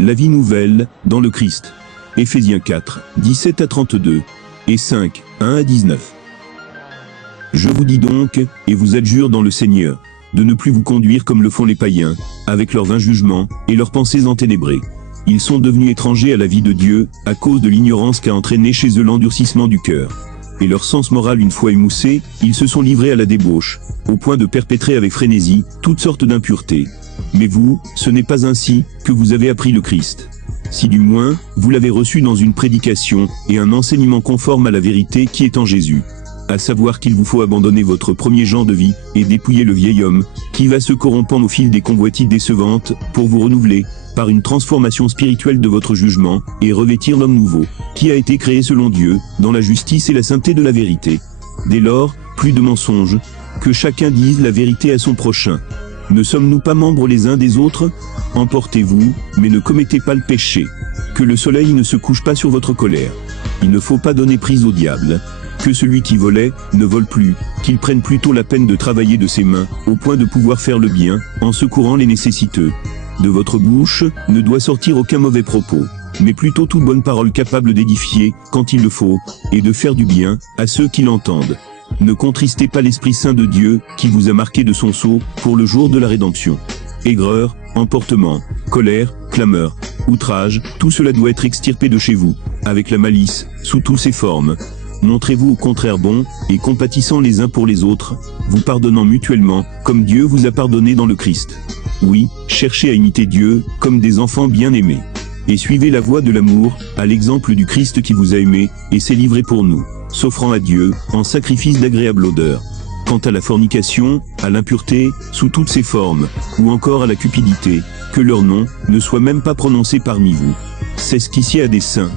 La vie nouvelle, dans le Christ. Éphésiens 4, 17 à 32, et 5, 1 à 19. Je vous dis donc, et vous adjure dans le Seigneur, de ne plus vous conduire comme le font les païens, avec leurs vains jugements, et leurs pensées enténébrées. Ils sont devenus étrangers à la vie de Dieu, à cause de l'ignorance qu'a entraîné chez eux l'endurcissement du cœur. Et leur sens moral une fois émoussé, ils se sont livrés à la débauche, au point de perpétrer avec frénésie toutes sortes d'impuretés. Mais vous, ce n'est pas ainsi que vous avez appris le Christ. Si du moins, vous l'avez reçu dans une prédication et un enseignement conforme à la vérité qui est en Jésus. À savoir qu'il vous faut abandonner votre premier genre de vie et dépouiller le vieil homme, qui va se corrompant au fil des convoitises décevantes, pour vous renouveler, par une transformation spirituelle de votre jugement, et revêtir l'homme nouveau, qui a été créé selon Dieu, dans la justice et la sainteté de la vérité. Dès lors, plus de mensonges, que chacun dise la vérité à son prochain. Ne sommes-nous pas membres les uns des autres? Emportez-vous, mais ne commettez pas le péché. Que le soleil ne se couche pas sur votre colère. Il ne faut pas donner prise au diable. Que celui qui volait, ne vole plus, qu'il prenne plutôt la peine de travailler de ses mains, au point de pouvoir faire le bien, en secourant les nécessiteux. De votre bouche, ne doit sortir aucun mauvais propos, mais plutôt toute bonne parole capable d'édifier, quand il le faut, et de faire du bien, à ceux qui l'entendent. Ne contristez pas l'Esprit Saint de Dieu, qui vous a marqué de son sceau, pour le jour de la rédemption. Aigreur, emportement, colère, clameur, outrage, tout cela doit être extirpé de chez vous, avec la malice, sous toutes ses formes. Montrez-vous au contraire bons, et compatissants les uns pour les autres, vous pardonnant mutuellement, comme Dieu vous a pardonné dans le Christ. Oui, cherchez à imiter Dieu, comme des enfants bien-aimés. Et suivez la voie de l'amour, à l'exemple du Christ qui vous a aimé, et s'est livré pour nous, s'offrant à Dieu, en sacrifice d'agréable odeur. Quant à la fornication, à l'impureté, sous toutes ses formes, ou encore à la cupidité, que leur nom ne soit même pas prononcé parmi vous. C'est ce qui sied à des saints.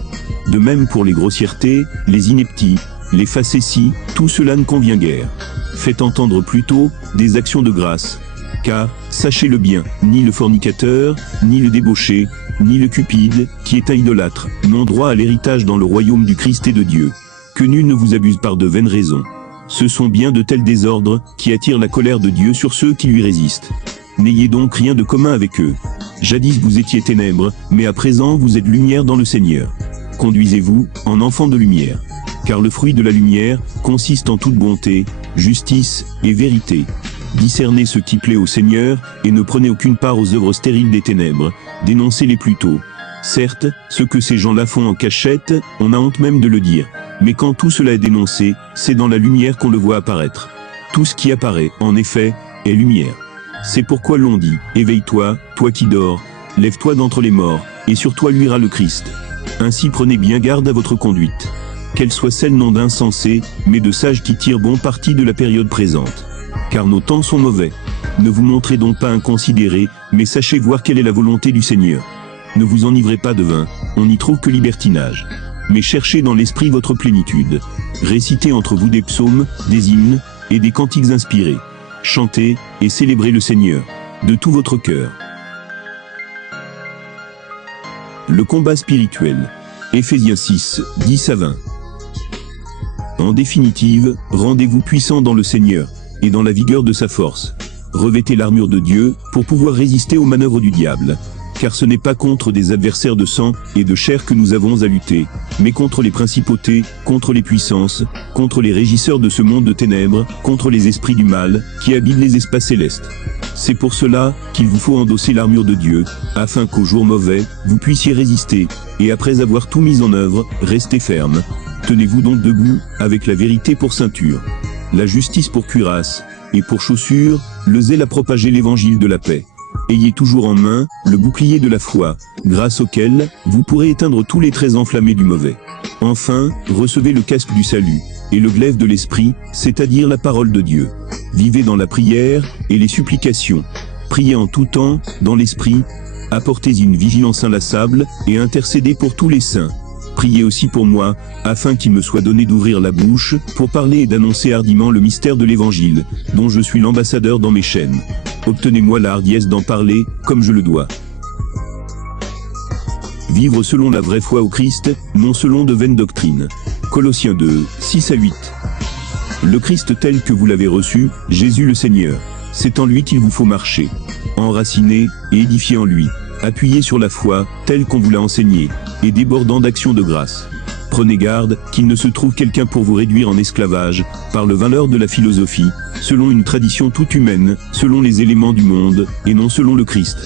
De même pour les grossièretés, les inepties, les facéties, tout cela ne convient guère. Faites entendre plutôt des actions de grâce. Car, sachez-le bien, ni le fornicateur, ni le débauché, ni le cupide, qui est un idolâtre, n'ont droit à l'héritage dans le royaume du Christ et de Dieu. Que nul ne vous abuse par de vaines raisons. Ce sont bien de tels désordres qui attirent la colère de Dieu sur ceux qui lui résistent. N'ayez donc rien de commun avec eux. Jadis vous étiez ténèbres, mais à présent vous êtes lumière dans le Seigneur. Conduisez-vous en enfants de lumière. Car le fruit de la lumière consiste en toute bonté, justice et vérité. Discernez ce qui plaît au Seigneur, et ne prenez aucune part aux œuvres stériles des ténèbres, dénoncez-les plutôt. Certes, ce que ces gens-là font en cachette, on a honte même de le dire. Mais quand tout cela est dénoncé, c'est dans la lumière qu'on le voit apparaître. Tout ce qui apparaît, en effet, est lumière. C'est pourquoi l'on dit, éveille-toi, toi qui dors, lève-toi d'entre les morts, et sur toi luira le Christ. Ainsi prenez bien garde à votre conduite. Qu'elle soit celle non d'insensés, mais de sages qui tirent bon parti de la période présente. Car nos temps sont mauvais. Ne vous montrez donc pas inconsidérés, mais sachez voir quelle est la volonté du Seigneur. Ne vous enivrez pas de vin, on n'y trouve que libertinage. Mais cherchez dans l'esprit votre plénitude. Récitez entre vous des psaumes, des hymnes, et des cantiques inspirés. Chantez, et célébrez le Seigneur, de tout votre cœur. Le combat spirituel. Éphésiens 6, 10 à 20. En définitive, rendez-vous puissants dans le Seigneur, et dans la vigueur de sa force. Revêtez l'armure de Dieu, pour pouvoir résister aux manœuvres du diable. Car ce n'est pas contre des adversaires de sang et de chair que nous avons à lutter, mais contre les principautés, contre les puissances, contre les régisseurs de ce monde de ténèbres, contre les esprits du mal, qui habitent les espaces célestes. C'est pour cela qu'il vous faut endosser l'armure de Dieu, afin qu'au jour mauvais, vous puissiez résister, et après avoir tout mis en œuvre, restez ferme. Tenez-vous donc debout, avec la vérité pour ceinture, la justice pour cuirasse, et pour chaussure, le zèle à propager l'évangile de la paix. Ayez toujours en main le bouclier de la foi, grâce auquel vous pourrez éteindre tous les traits enflammés du mauvais. Enfin, recevez le casque du salut, et le glaive de l'esprit, c'est-à-dire la parole de Dieu. Vivez dans la prière et les supplications. Priez en tout temps, dans l'esprit. Apportez une vigilance inlassable, et intercédez pour tous les saints. Priez aussi pour moi, afin qu'il me soit donné d'ouvrir la bouche, pour parler et d'annoncer hardiment le mystère de l'Évangile, dont je suis l'ambassadeur dans mes chaînes. Obtenez-moi la hardiesse d'en parler, comme je le dois. Vivre selon la vraie foi au Christ, non selon de vaines doctrines. Colossiens 2, 6 à 8. Le Christ tel que vous l'avez reçu, Jésus le Seigneur, c'est en lui qu'il vous faut marcher. Enraciné et édifié en lui. appuyé sur la foi, telle qu'on vous l'a enseignée, et débordant d'actions de grâce. Prenez garde qu'il ne se trouve quelqu'un pour vous réduire en esclavage, par le valeur de la philosophie, selon une tradition toute humaine, selon les éléments du monde, et non selon le Christ.